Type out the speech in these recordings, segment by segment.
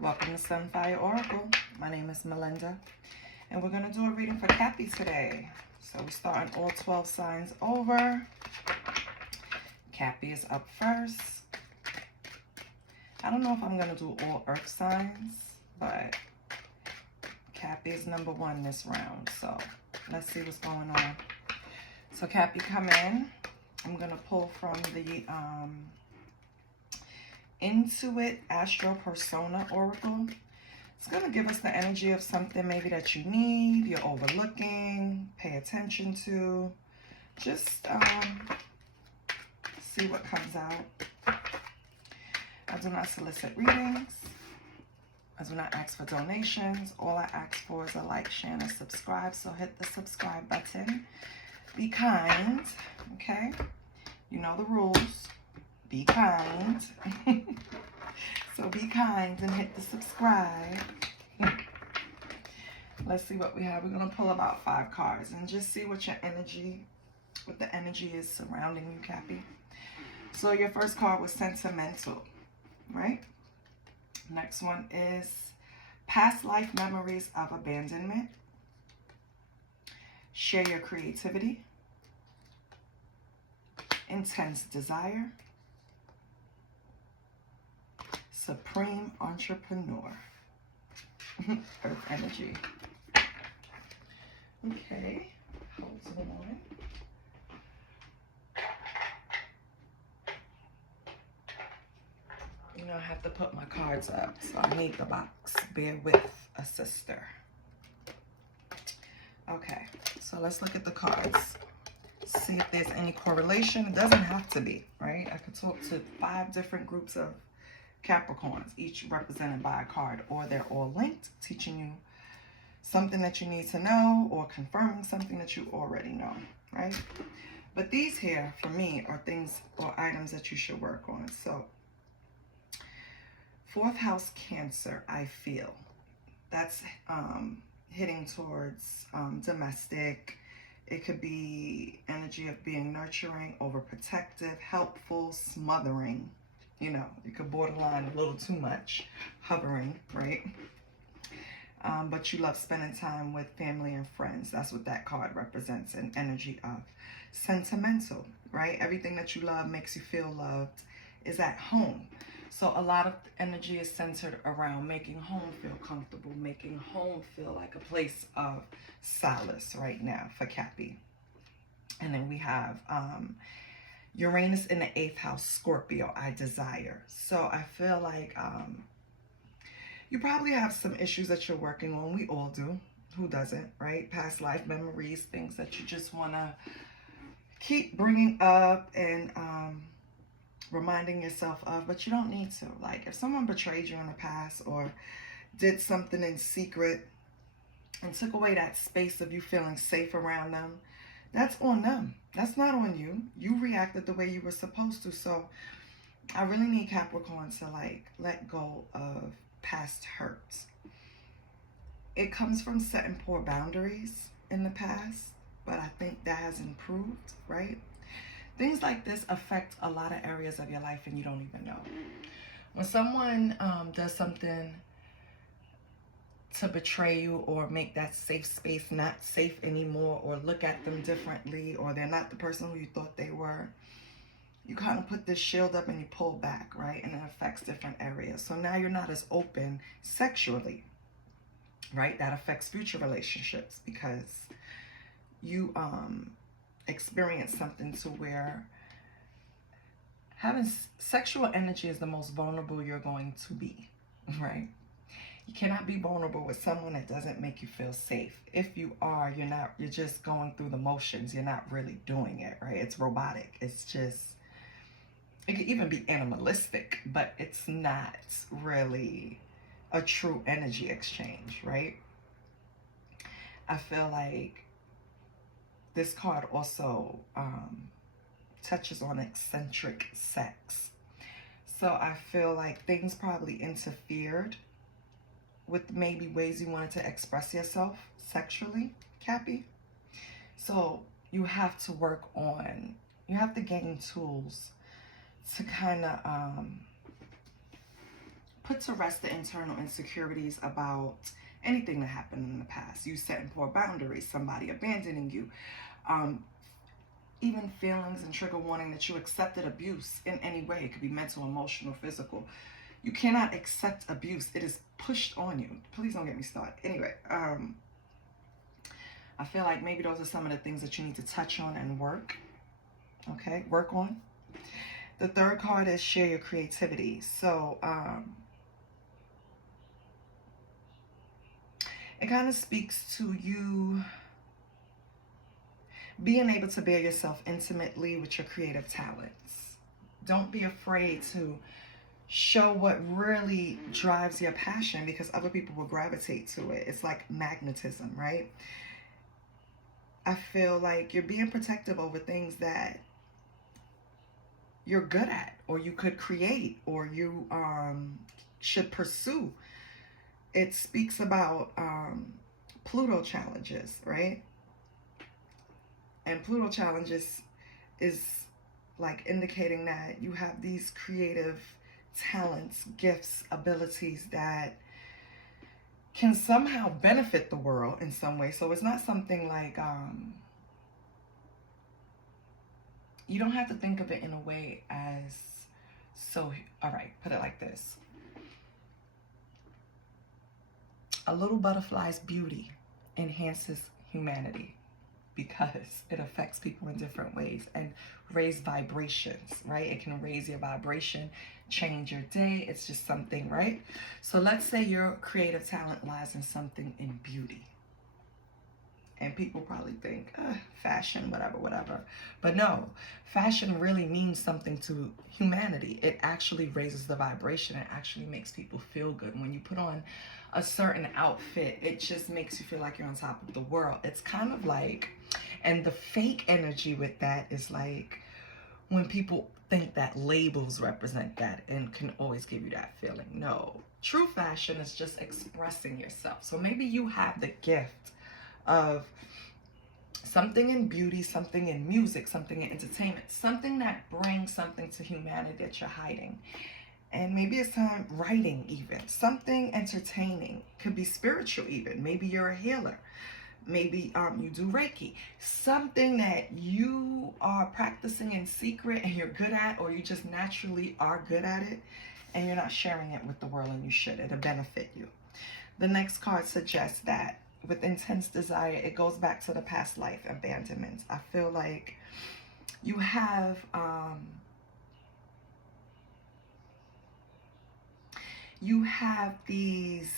Welcome to Sunfire Oracle. My name is Melinda, and we're going to do a reading for Cappy today. So we're starting all 12 signs over. Cappy is up first. I don't know if I'm going to do all earth signs, but Cappy is number one this round. So let's see what's going on. So Cappy, come in. I'm going to pull from the Intuit Astro Persona Oracle. It's going to give us the energy of something maybe that you need, you're overlooking, pay attention to. Just see what comes out. I do not solicit readings. I do not ask for donations. All I ask for is a like, share, and a subscribe. So hit the subscribe button. Be kind, okay? You know the rules. Be kind. So be kind and hit the subscribe. Let's see what we have. We're going to pull about 5 cards and just see what the energy is surrounding you, Cappy. So your first card was sentimental, right? Next one is past life memories of abandonment. Share your creativity. Intense desire. Supreme entrepreneur. Earth energy. Okay. Hold on. You know, I have to put my cards up, so I need the box. Bear with a sister. Okay, so let's look at the cards. See if there's any correlation. It doesn't have to be, right? I could talk to 5 different groups of Capricorns, each represented by a card, or they're all linked, teaching you something that you need to know or confirming something that you already know, right? But these here, for me, are things or items that you should work on. So 4th house Cancer, I feel. That's hitting towards domestic. It could be energy of being nurturing, overprotective, helpful, smothering. You know, you could borderline a little too much, hovering, right? But you love spending time with family and friends. That's what that card represents, an energy of sentimental, right? Everything that you love makes you feel loved is at home. So a lot of energy is centered around making home feel comfortable, making home feel like a place of solace right now for Cappy. And then we have Uranus in the 8th house, Scorpio, I desire. So I feel like you probably have some issues that you're working on. We all do. Who doesn't, right? Past life memories, things that you just want to keep bringing up and reminding yourself of, but you don't need to. Like if someone betrayed you in the past or did something in secret and took away that space of you feeling safe around them, that's on them. That's not on you. You reacted the way you were supposed to. So I really need Capricorn to like let go of past hurts. It comes from setting poor boundaries in the past, but I think that has improved, right? Things like this affect a lot of areas of your life and you don't even know. When someone does something to betray you or make that safe space not safe anymore, or look at them differently, or they're not the person who you thought they were, you kind of put this shield up and you pull back, right? And it affects different areas. So now you're not as open sexually, right? That affects future relationships because you experience something to where having sexual energy is the most vulnerable you're going to be, right? You cannot be vulnerable with someone that doesn't make you feel safe. If you are, you're just going through the motions. You're not really doing it, right? It's robotic. It's just, it could even be animalistic, but it's not really a true energy exchange, right? I feel like this card also touches on eccentric sex. So I feel like things probably interfered with maybe ways you wanted to express yourself sexually, Cappy. So you have to work on, you have to gain tools to kind of put to rest the internal insecurities about anything that happened in the past. You setting poor boundaries, somebody abandoning you, even feelings and trigger warning that you accepted abuse in any way. It could be mental, emotional, physical. You cannot accept abuse. It is pushed on you. Please don't get me started. Anyway, I feel like maybe those are some of the things that you need to touch on and work. Okay, work on. The third card is share your creativity. So it kind of speaks to you being able to bear yourself intimately with your creative talents. Don't be afraid to show what really drives your passion, because other people will gravitate to it. It's like magnetism, right? I feel like you're being protective over things that you're good at, or you could create, or you should pursue. It speaks about Pluto challenges, right? And Pluto challenges is like indicating that you have these creative talents, gifts, abilities that can somehow benefit the world in some way. So it's not something like, you don't have to think of it in a way as, so, all right, put it like this. A little butterfly's beauty enhances humanity because it affects people in different ways and raise vibrations, right? It can raise your vibration, change your day. It's just something, right? So let's say your creative talent lies in something in beauty. And people probably think, fashion, whatever. But no, fashion really means something to humanity. It actually raises the vibration. It actually makes people feel good. When you put on a certain outfit, it just makes you feel like you're on top of the world. It's kind of like, and the fake energy with that is like when people think that labels represent that and can always give you that feeling. No, true fashion is just expressing yourself. So maybe you have the gift of something in beauty, something in music, something in entertainment, something that brings something to humanity that you're hiding. And maybe it's time, writing even, something entertaining, could be spiritual even. Maybe you're a healer. Maybe you do Reiki. Something that you are practicing in secret and you're good at, or you just naturally are good at it and you're not sharing it with the world, and you should. It'll benefit you. The next card suggests that with intense desire, it goes back to the past life abandonment. I feel like you have these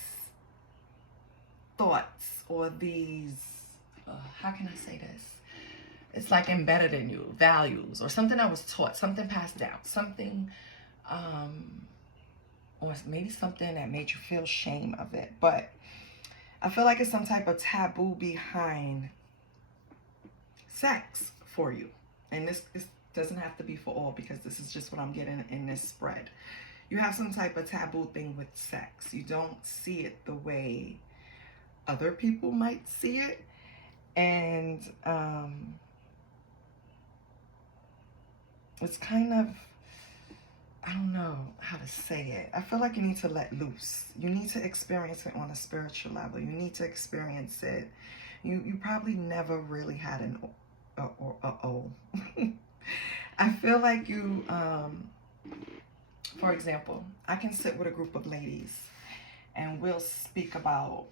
thoughts, or these, how can I say this? It's like embedded in you, values, or something that was taught, something passed down, something, or maybe something that made you feel shame of it. But I feel like it's some type of taboo behind sex for you. And this doesn't have to be for all, because this is just what I'm getting in this spread. You have some type of taboo thing with sex. You don't see it the way other people might see it. And it's kind of, I don't know how to say it. I feel like you need to let loose. You need to experience it on a spiritual level. You need to experience it. You probably never really had an I feel like you, for example, I can sit with a group of ladies and we'll speak about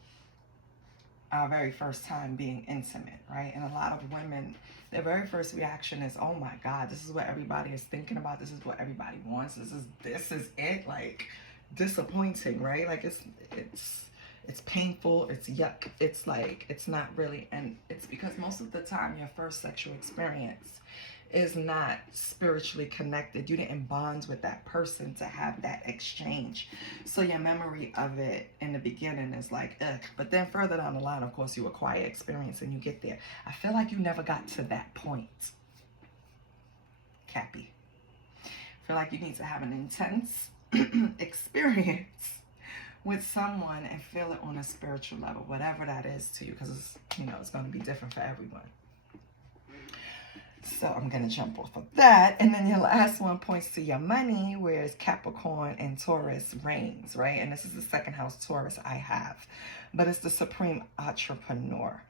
our very first time being intimate, right? And a lot of women, their very first reaction is, oh my God, this is what everybody is thinking about. This is what everybody wants. This is it. Like, disappointing, right? Like, it's painful. It's yuck. It's like, it's not really. And it's because most of the time your first sexual experience is not spiritually connected. You didn't bond with that person to have that exchange. So your memory of it in the beginning is like, ugh. But then further down the line, of course, you acquire experience and you get there. I feel like you never got to that point, Cappy. I feel like you need to have an intense experience with someone and feel it on a spiritual level, whatever that is to you, because it's, it's going to be different for everyone. So I'm going to jump off of that. And then your last one points to your money, whereas Capricorn and Taurus reigns, right? And this is the second house Taurus I have. But it's the supreme entrepreneur.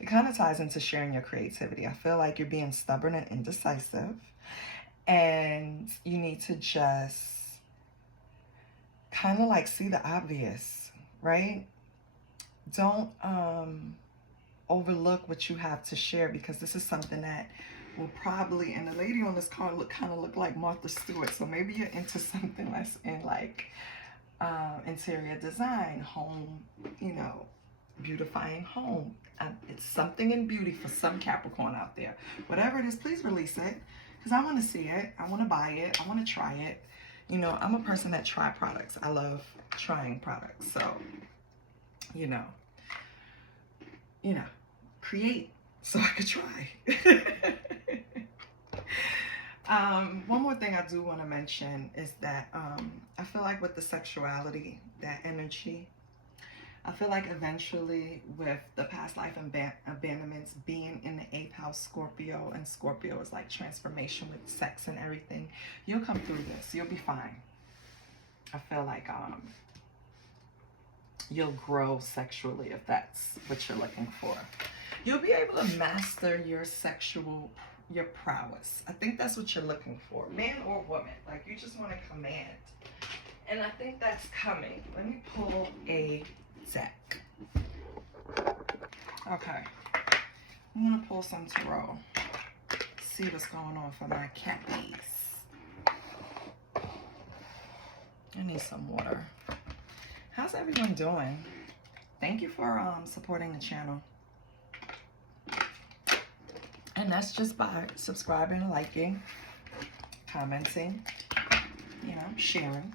It kind of ties into sharing your creativity. I feel like you're being stubborn and indecisive. And you need to just kind of like see the obvious, right? Don't overlook what you have to share, because this is something that will probably, and the lady on this card kind of look like Martha Stewart, so maybe you're into something that's in like interior design, home, you know, beautifying home. It's something in beauty for some Capricorn out there. Whatever it is, please release it, because I want to see it, I want to buy it, I want to try it. You know, I'm a person that try products. I love trying products. So, you know, create so I could try. One more thing I do want to mention is that I feel like with the sexuality, that energy, I feel like eventually with the past life abandonments being in the 8th house Scorpio, and Scorpio is like transformation with sex and everything, you'll come through this. You'll be fine. I feel like you'll grow sexually if that's what you're looking for. You'll be able to master your prowess. I think that's what you're looking for, man or woman. Like you just want to command. And I think that's coming. Let me pull a deck. Okay. I'm going to pull some tarot. See what's going on for my catties. I need some water. How's everyone doing? Thank you for supporting the channel. And that's just by subscribing, liking, commenting, you know, sharing.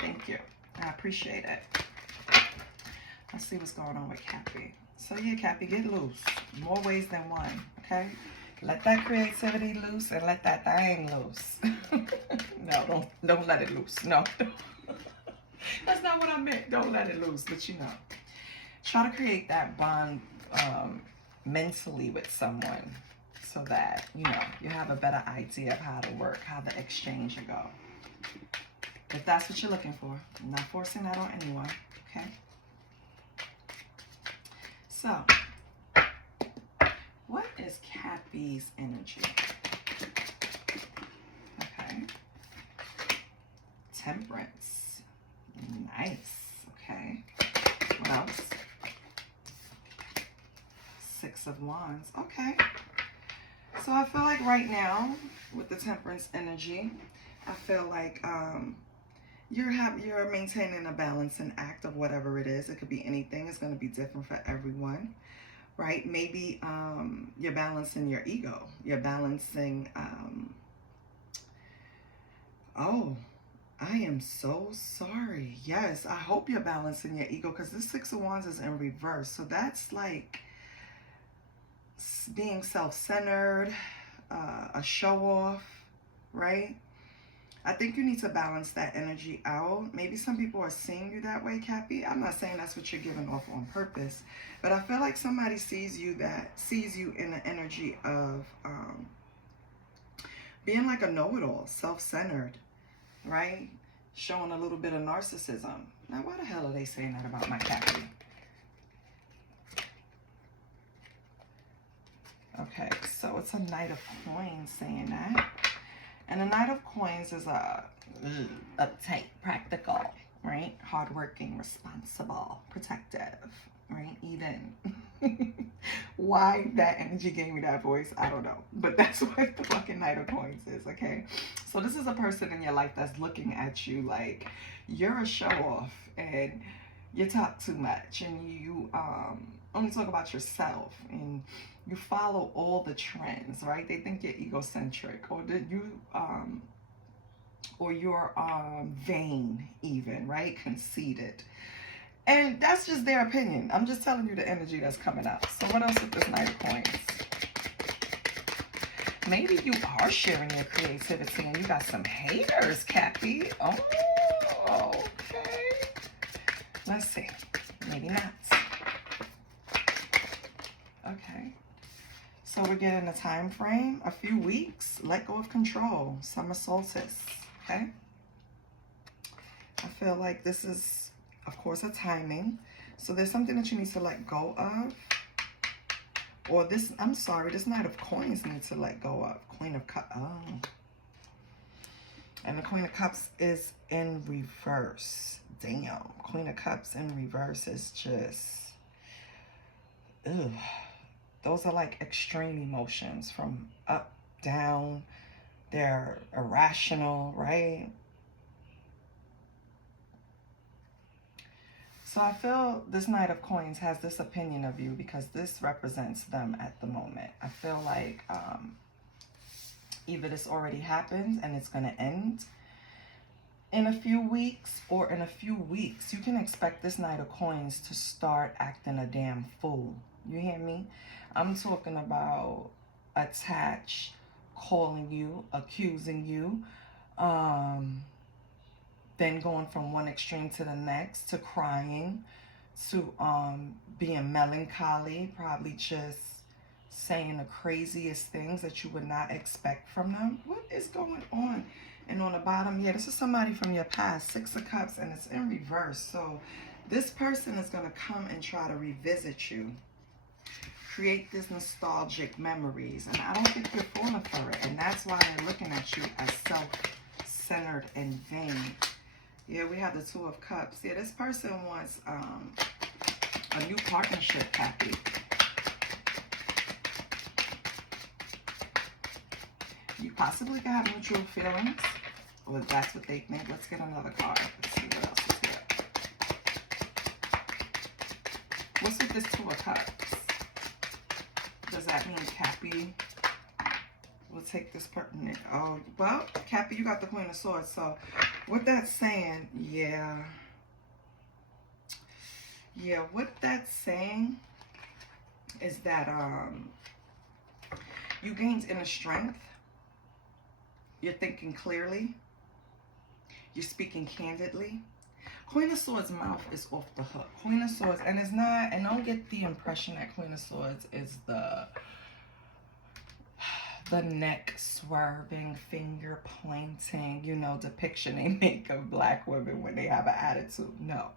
Thank you. I appreciate it. Let's see what's going on with Cappy. So yeah, Cappy, get loose. More ways than one, okay? Let that creativity loose and let that thing loose. No, don't let it loose. No, that's not what I meant. Don't let it loose, but you know. Try to create that bond mentally with someone so that, you know, you have a better idea of how to work, how the exchange will go. If that's what you're looking for. I'm not forcing that on anyone, okay? So, what is Cappy's energy? Okay. Temperance. Nice. Okay. What else? 6 of Wands. Okay. So I feel like right now, with the Temperance energy, I feel like you're maintaining a balancing act of whatever it is. It could be anything. It's going to be different for everyone, right? Maybe you're balancing your ego. You're balancing, oh, I am so sorry. Yes, I hope you're balancing your ego, because this 6 of Wands is in reverse. So that's like being self-centered, a show-off, right? I think you need to balance that energy out. Maybe some people are seeing you that way, Cappy. I'm not saying that's what you're giving off on purpose, but I feel like somebody sees you in the energy of being like a know-it-all, self-centered, right? Showing a little bit of narcissism. Now, why the hell are they saying that about my Cappy? Okay, so it's a Knight of Coins saying that. And a Knight of Coins is uptight, practical, right? Hardworking, responsible, protective, right? Even. Why that energy gave me that voice, I don't know. But that's what the fucking Knight of Coins is, okay? So this is a person in your life that's looking at you like you're a show-off and you talk too much and you only talk about yourself and you follow all the trends, right? They think you're egocentric, or that you're vain even, right? Conceited. And that's just their opinion. I'm just telling you the energy that's coming up. So what else with this Knight of Coins? Maybe you are sharing your creativity and you got some haters, Cappy. Oh, okay. Let's see. Maybe not. Okay. So So we're getting a time frame, a few weeks. Let go of control. Summer solstice. Okay. I feel like this is, of course, a timing. So there's something that you need to let go of. Or this, I'm sorry, this Knight of Coins needs to let go of. Queen of Cups. Oh. And the Queen of Cups is in reverse. Damn. Queen of Cups in reverse is just... Ugh. Those are like extreme emotions from up, down. They're irrational, right? So I feel this Knight of Coins has this opinion of you because this represents them at the moment. I feel like either this already happened and it's going to end in a few weeks, or in a few weeks, you can expect this Knight of Coins to start acting a damn fool. You hear me? I'm talking about attach, calling you, accusing you, then going from one extreme to the next, to crying, to being melancholy, probably just saying the craziest things that you would not expect from them. What is going on? And on the bottom, yeah, this is somebody from your past, 6 of Cups, and it's in reverse. So this person is going to come and try to revisit you, create these nostalgic memories, and I don't think you're falling for it. And that's why they're looking at you as self-centered and vain. Yeah, we have the 2 of Cups. Yeah, this person wants a new partnership, Cappy. You possibly can have mutual feelings, or that's what they think. Let's get another card. Let's see what else is here. What's with this 2 of Cups? Does that mean Cappy will take this partner? Oh, well, Cappy, you got the Queen of Swords. So what that's saying, yeah, what that's saying is that you gained inner strength. You're thinking clearly. You're speaking candidly. Queen of Swords mouth is off the hook. Queen of Swords, and it's not, and don't get the impression that Queen of Swords is the neck swerving, finger pointing, you know, depiction they make of black women when they have an attitude. No.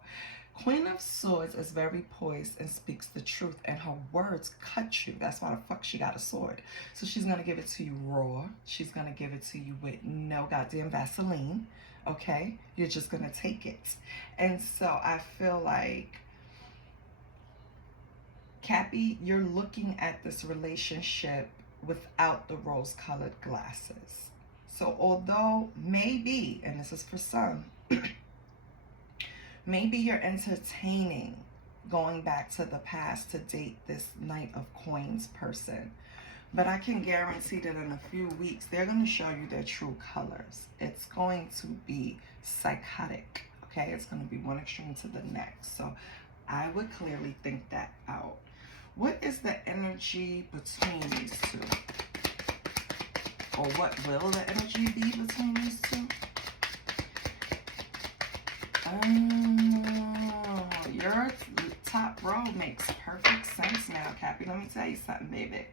Queen of Swords is very poised and speaks the truth, and her words cut you. That's why the fuck she got a sword. So she's going to give it to you raw. She's going to give it to you with no goddamn Vaseline, okay? You're just going to take it. And so I feel like, Cappy, you're looking at this relationship without the rose-colored glasses. So although maybe, and this is for some, maybe you're entertaining going back to the past to date this Knight of Coins person. But I can guarantee that in a few weeks, they're going to show you their true colors. It's going to be psychotic, okay? It's going to be one extreme to the next. So I would clearly think that out. What is the energy between these two? Or what will the energy be between these two? Your top row makes perfect sense now, Cappy. Let me tell you something, baby.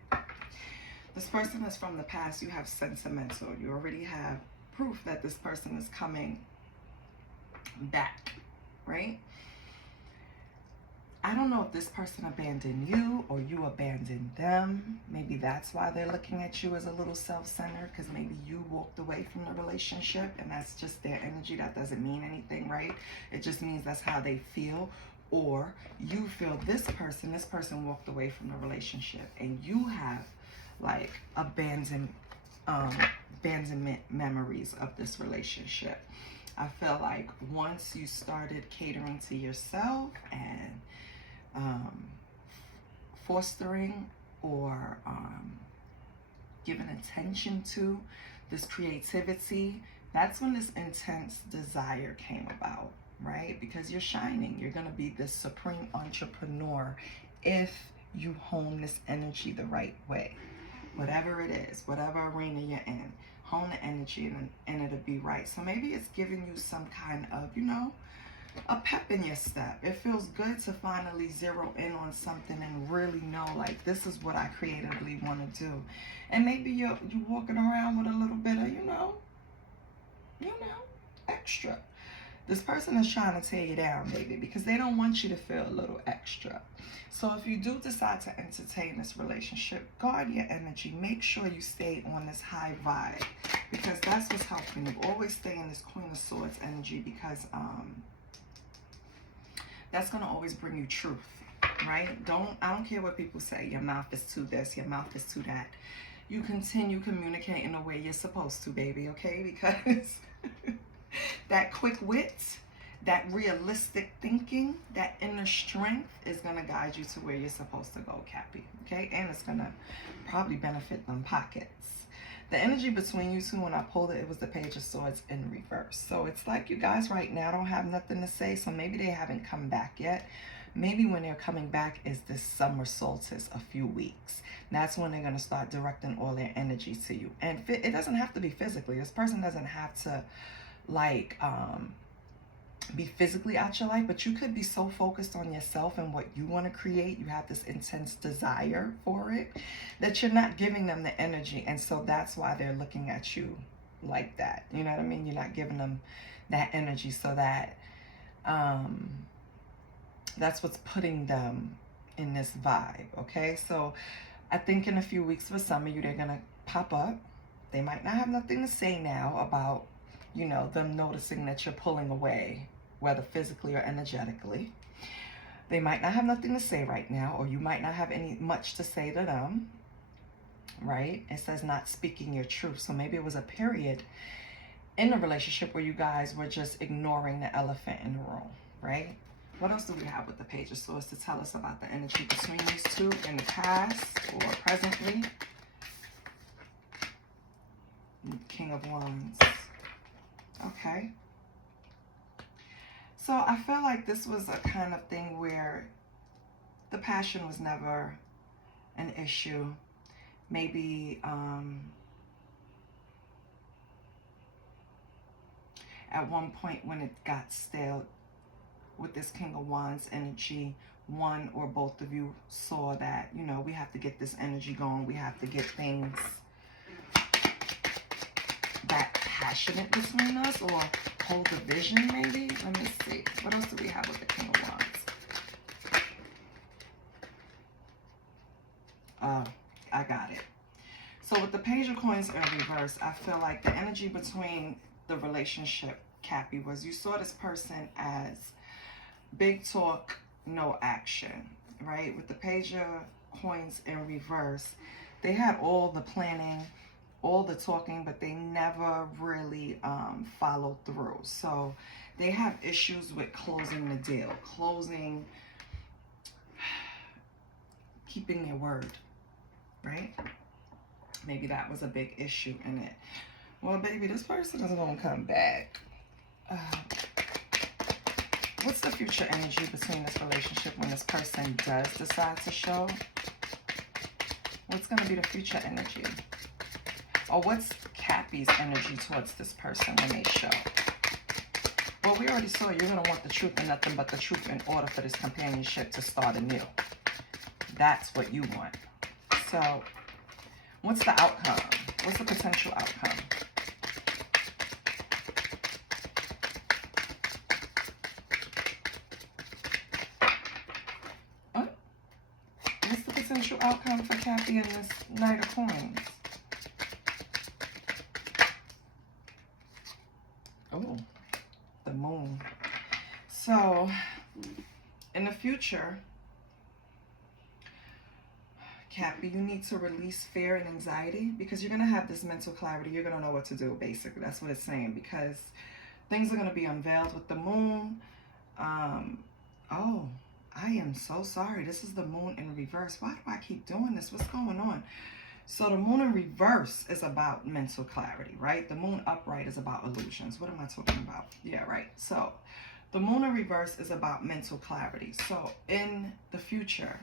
This person is from the past. You have sentimental. You already have proof that this person is coming back, right? I don't know if this person abandoned you or you abandoned them. Maybe that's why they're looking at you as a little self-centered, because maybe you walked away from the relationship and that's just their energy. That doesn't mean anything, right? It just means that's how they feel. Or you feel this person walked away from the relationship and you have like abandonment memories of this relationship. I feel like once you started catering to yourself and fostering or giving attention to this creativity, that's when this intense desire came about, right? Because you're shining. You're going to be this supreme entrepreneur if you hone this energy the right way. Whatever it is, whatever arena you're in, hone the energy and it'll be right. So maybe it's giving you some kind of, you know, a pep in your step. It feels good to finally zero in on something and really know, like, this is what I creatively want to do. And maybe you're walking around with a little bit of, extra. This person is trying to tear you down, baby, because they don't want you to feel a little extra. So if you do decide to entertain this relationship, guard your energy. Make sure you stay on this high vibe, because that's what's helping you. Always stay in this Queen of Swords energy, because that's going to always bring you truth, right? I don't care what people say. Your mouth is to this, your mouth is to that. You continue communicating the way you're supposed to, baby, okay? Because that quick wit, that realistic thinking, that inner strength is going to guide you to where you're supposed to go, Cappy, okay? And it's going to probably benefit them pockets. The energy between you two, when I pulled it, it was the Page of Swords in reverse. So it's like you guys right now don't have nothing to say, so maybe they haven't come back yet. Maybe when they're coming back is this summer solstice, a few weeks. That's when they're going to start directing all their energy to you. And it doesn't have to be physically. This person doesn't have to, like, be physically out your life, but you could be so focused on yourself and what you want to create, you have this intense desire for it, that you're not giving them the energy, and so that's why they're looking at you like that. You know what I mean? You're not giving them that energy, so that that's what's putting them in this vibe, okay? So I think in a few weeks, for some of you, they're gonna pop up. They might not have nothing to say now about, them noticing that you're pulling away, whether physically or energetically. They might not have nothing to say right now, or you might not have much to say to them, right? It says not speaking your truth. So maybe it was a period in the relationship where you guys were just ignoring the elephant in the room, right? What else do we have with the Page of Swords to tell us about the energy between these two in the past or presently? King of Wands. Okay. So I feel like this was a kind of thing where the passion was never an issue. Maybe at one point when it got stale with this King of Wands energy, one or both of you saw that, we have to get this energy going. We have to get things that passionate between us, or hold a vision maybe. Let me see. What else do we have with the King of Wands? I got it. So with the Page of Coins in reverse, I feel like the energy between the relationship, Cappy, was you saw this person as big talk, no action, right? With the Page of Coins in reverse, they had all the planning, all the talking, but they never really followed through. So they have issues with closing the deal, keeping their word, right? Maybe that was a big issue in it. Well, baby, this person is going to come back. What's the future energy between this relationship when this person does decide to show? What's going to be the future energy? Or what's Cappy's energy towards this person when they show? Well, we already saw you're going to want the truth and nothing but the truth in order for this companionship to start anew. That's what you want. So, what's the outcome? What's the potential outcome? What's the potential outcome for Cappy in this Knight of Coins? Oh, the Moon. So, in the future, Cappy, you need to release fear and anxiety, because you're going to have this mental clarity. You're going to know what to do, basically. That's what it's saying, because things are going to be unveiled with the Moon. Oh, I am so sorry. This is the Moon in reverse. Why do I keep doing this? What's going on? So the Moon in reverse is about mental clarity, right? The Moon upright is about illusions. What am I talking about? Yeah, right. So the Moon in reverse is about mental clarity. So in the future,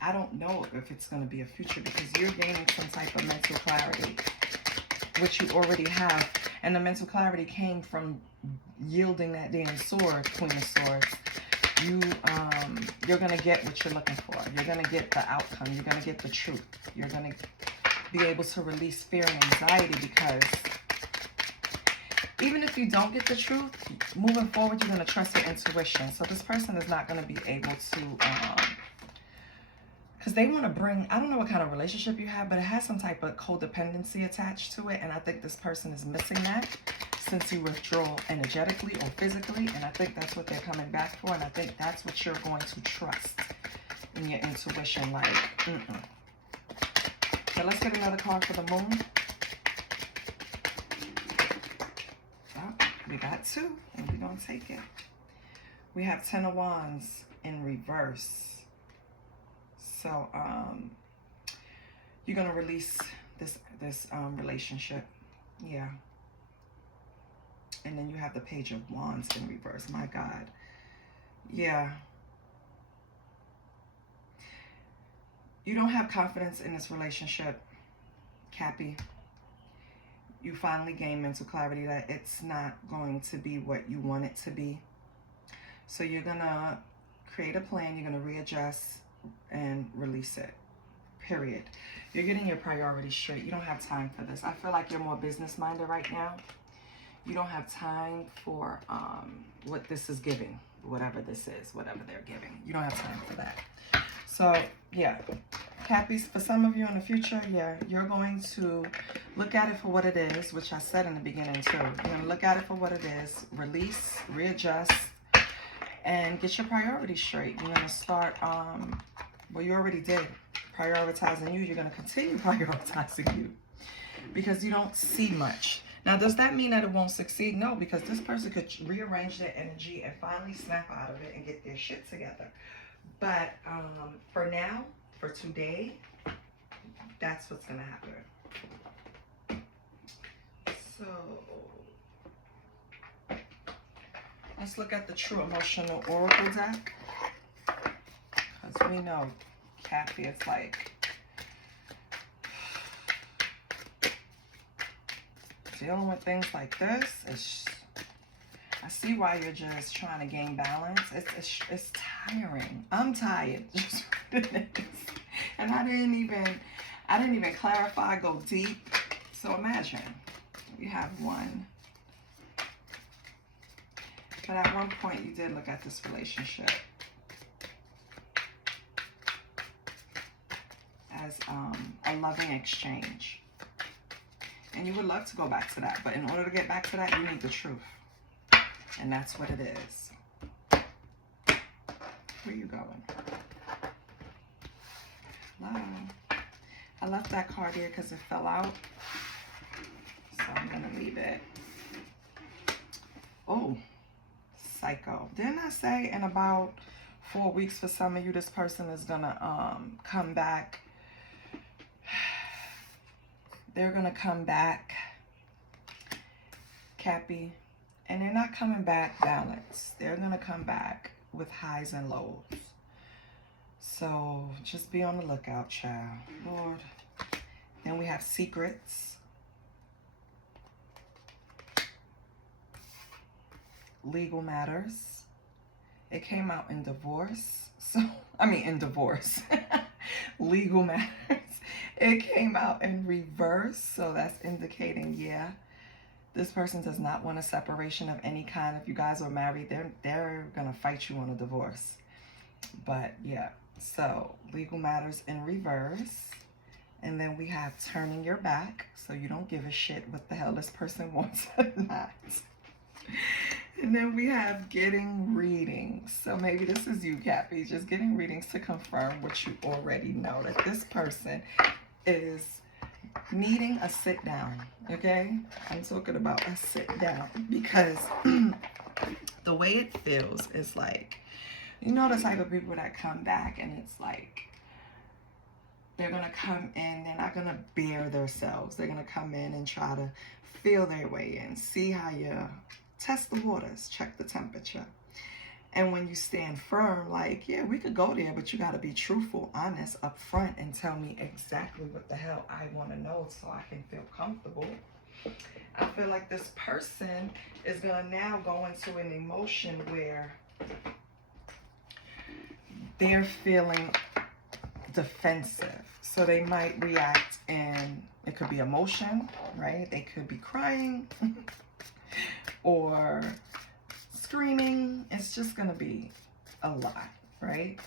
I don't know if it's going to be a future, because you're gaining some type of mental clarity. what you already have. And the mental clarity came from yielding that damn sword, Queen of Swords. You're going to get what you're looking for. You're going to get the outcome. You're going to get the truth. You're going to be able to release fear and anxiety, because even if you don't get the truth, moving forward, you're going to trust your intuition. So this person is not going to be able to, because they want to bring, I don't know what kind of relationship you have, but it has some type of codependency attached to it. And I think this person is missing that since you withdraw energetically or physically. And I think that's what they're coming back for. And I think that's what you're going to trust in your intuition. Like, So let's get another card for the moon. Oh, we got 2, and we're going to take it. We have 10 of Wands in reverse. So, you're going to release this relationship. Yeah. And then you have the Page of Wands in reverse. My God. Yeah. You don't have confidence in this relationship, Cappy. You finally gain mental clarity that it's not going to be what you want it to be. So you're going to create a plan. You're going to readjust and release it. Period. You're getting your priorities straight. You don't have time for this. I feel like you're more business-minded right now. You don't have time for what this is giving. Whatever this is, whatever they're giving. You don't have time for that. So, yeah, Cappies, for some of you in the future, yeah, you're going to look at it for what it is, which I said in the beginning too. You're going to look at it for what it is, release, readjust, and get your priorities straight. You're going to start, well, you already did, prioritizing you. You're going to continue prioritizing you because you don't see much. Now, does that mean that it won't succeed? No, because this person could rearrange their energy and finally snap out of it and get their shit together. But for now, for today, that's what's going to happen. So, let's look at the True Emotional Oracle deck. Because we know, Kathy, it's like, dealing with things like this, I see why you're just trying to gain balance. It's tiring. I'm tired. Just and I didn't even clarify, go deep. So imagine you have 1. But at one point you did look at this relationship as a loving exchange. And you would love to go back to that. But in order to get back to that, you need the truth. And that's what it is. Where you going? Love. I left that card here because it fell out. So I'm going to leave it. Oh, Psycho. Didn't I say in about 4 weeks for some of you, this person is going to come back. They're going to come back, Cappy. And they're not coming back balanced. They're going to come back with highs and lows. So just be on the lookout, child. Lord. Then we have Secrets. Legal Matters. It came out in divorce. So, I mean, in divorce. Legal Matters. It came out in reverse. So that's indicating, yeah, this person does not want a separation of any kind. If you guys are married, they're going to fight you on a divorce. But yeah, so Legal Matters in reverse. And then we have Turning Your Back. So you don't give a shit what the hell this person wants or not. And then we have Getting Readings. So maybe this is you, Cappy, just getting readings to confirm what you already know. That this person is needing a sit down, okay? I'm talking about a sit down because the way it feels is like, you know, the type of people that come back and it's like, they're going to come in, they're not going to bare themselves. They're going to come in and try to feel their way in, see how you test the waters, check the temperature. And when you stand firm, like, yeah, we could go there, but you got to be truthful, honest, upfront, and tell me exactly what the hell I want to know so I can feel comfortable. I feel like this person is going to now go into an emotion where they're feeling defensive. So they might react in, it could be emotion, right? They could be crying or screaming. It's just going to be a lot, right?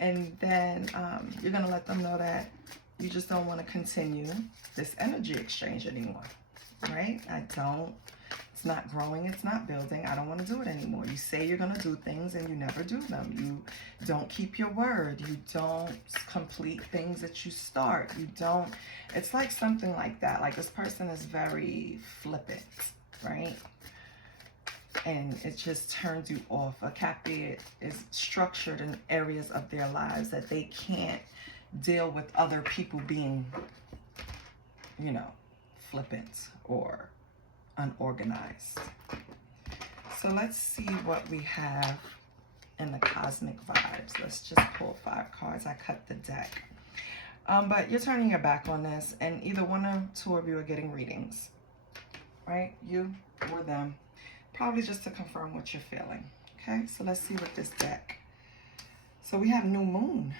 And then you're going to let them know that you just don't want to continue this energy exchange anymore, right? It's not growing, it's not building. I don't want to do it anymore. You say you're going to do things and you never do them. You don't keep your word. You don't complete things that you start. You don't, it's like something like that. Like this person is very flippant, right? And it just turns you off. A Cappy is structured in areas of their lives that they can't deal with other people being, you know, flippant or unorganized. So let's see what we have in the cosmic vibes. Let's just pull 5 cards. I cut the deck. But you're turning your back on this, and either one or two of you are getting readings, right? You or them. Probably just to confirm what you're feeling. Okay, so let's see what this deck. So we have new moon.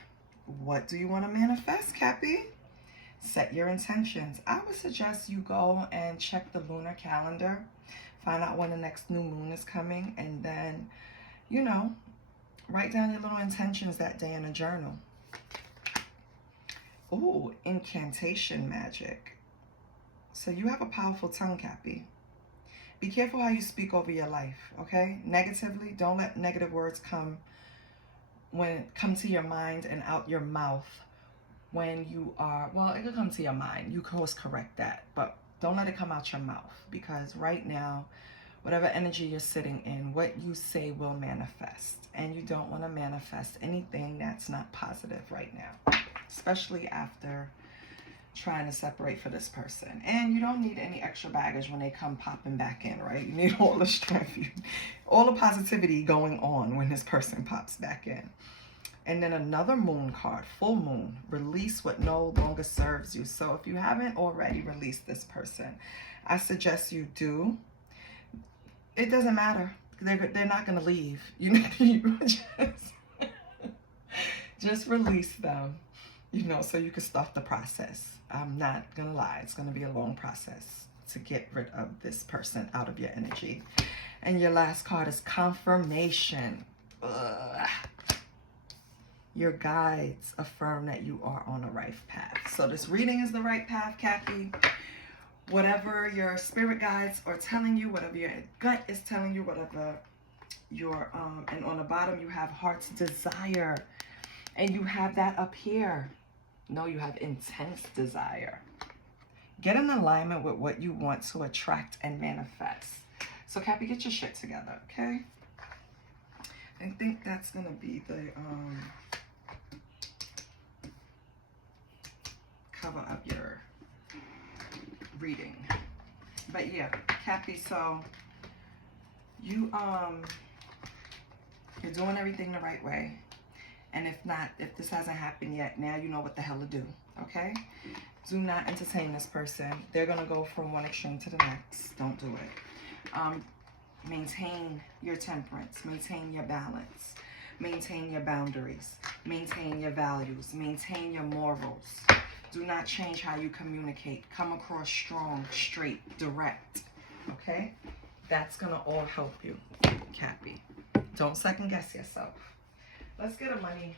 What do you want to manifest, Cappy? Set your intentions. I would suggest you go and check the lunar calendar. Find out when the next new moon is coming. And then, you know, write down your little intentions that day in a journal. Ooh, incantation magic. So you have a powerful tongue, Cappy. Be careful how you speak over your life, okay? Negatively, don't let negative words come to your mind and out your mouth when you are, well, it could come to your mind. You course correct that, but don't let it come out your mouth, because right now, whatever energy you're sitting in, what you say will manifest. And you don't want to manifest anything that's not positive right now, especially after trying to separate for this person. And you don't need any extra baggage when they come popping back in, right? You need all the strength, all the positivity going on when this person pops back in. And then another moon card, full moon, release what no longer serves you. So if you haven't already released this person, I suggest you do. It doesn't matter. They're not going to leave. You just release them, you know, so you can start the process. I'm not going to lie. It's going to be a long process to get rid of this person out of your energy. And your last card is confirmation. Ugh. Your guides affirm that you are on the right path. So this reading is the right path, Cappy. Whatever your spirit guides are telling you, whatever your gut is telling you, whatever your, and on the bottom you have heart's desire. And you have that up here. No, you have intense desire. Get in alignment with what you want to attract and manifest. So Cappy, get your shit together, okay? I think that's going to be the cover of your reading. But yeah, Cappy, so you're doing everything the right way. And if this hasn't happened yet, now you know what the hell to do, okay? Do not entertain this person. They're going to go from one extreme to the next. Don't do it. Maintain your temperance. Maintain your balance. Maintain your boundaries. Maintain your values. Maintain your morals. Do not change how you communicate. Come across strong, straight, direct, okay? That's going to all help you, Cappy. Don't second guess yourself. Let's get a money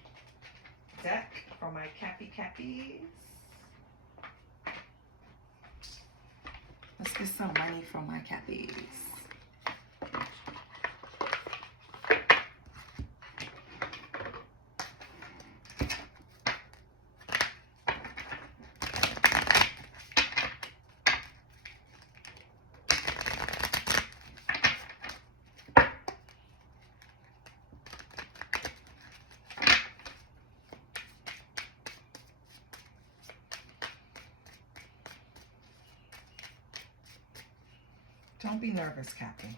deck for my Cappies. Let's get some money from my Cappies. Don't be nervous, Cappy.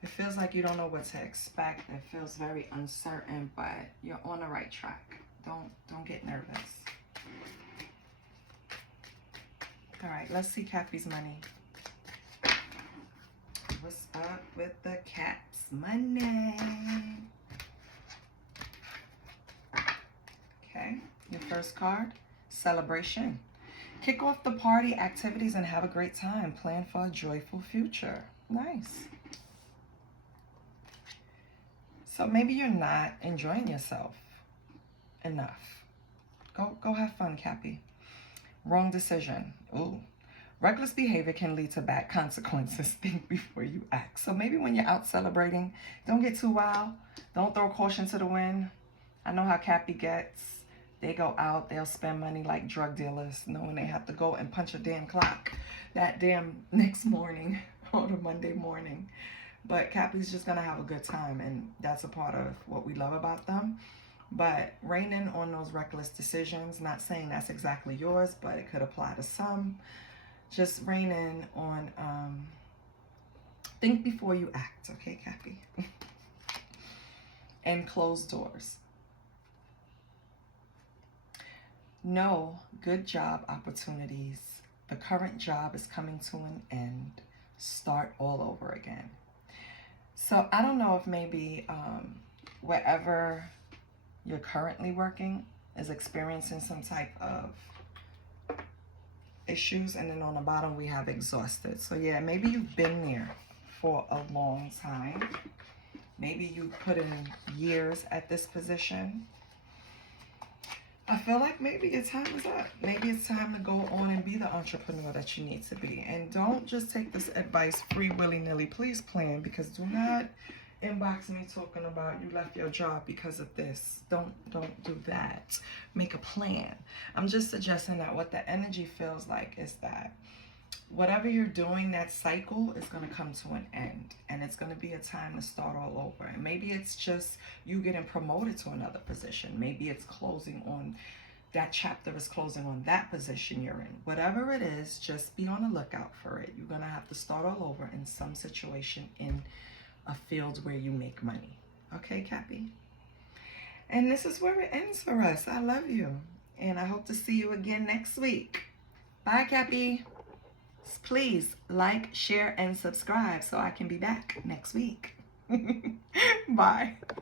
It feels like you don't know what to expect. It feels very uncertain, but you're on the right track. Don't get nervous. All right, let's see Cappy's money. What's up with the cat's money? Okay, your first card, celebration. Kick off the party activities and have a great time. Plan for a joyful future. Nice. So maybe you're not enjoying yourself enough. Go have fun, Cappy. Wrong decision. Ooh. Reckless behavior can lead to bad consequences. Think before you act. So maybe when you're out celebrating, don't get too wild. Don't throw caution to the wind. I know how Cappy gets. They go out, they'll spend money like drug dealers, knowing they have to go and punch a damn clock that damn next morning or the Monday morning. But Cappy's just gonna have a good time, and that's a part of what we love about them. But rein in on those reckless decisions. Not saying that's exactly yours, but it could apply to some. Just rein in on, think before you act, okay, Cappy? And close doors. No good job opportunities. The current job is coming to an end. Start all over again. So I don't know if maybe wherever you're currently working is experiencing some type of issues, and then on the bottom we have exhausted. So yeah, maybe you've been there for a long time. Maybe you put in years at this position. I feel like maybe your time is up. Maybe it's time to go on and be the entrepreneur that you need to be. And don't just take this advice free willy-nilly. Please plan, because do not inbox me talking about you left your job because of this. Don't do that. Make a plan. I'm just suggesting that what the energy feels like is that whatever you're doing, that cycle is going to come to an end, and it's going to be a time to start all over. And maybe it's just you getting promoted to another position. Maybe it's closing on that chapter, is closing on that position you're in. Whatever it is, just be on the lookout for it. You're going to have to start all over in some situation in a field where you make money. Okay, Cappy? And this is where it ends for us. I love you, and I hope to see you again next week. Bye, Cappy. Please like, share, and subscribe so I can be back next week. Bye.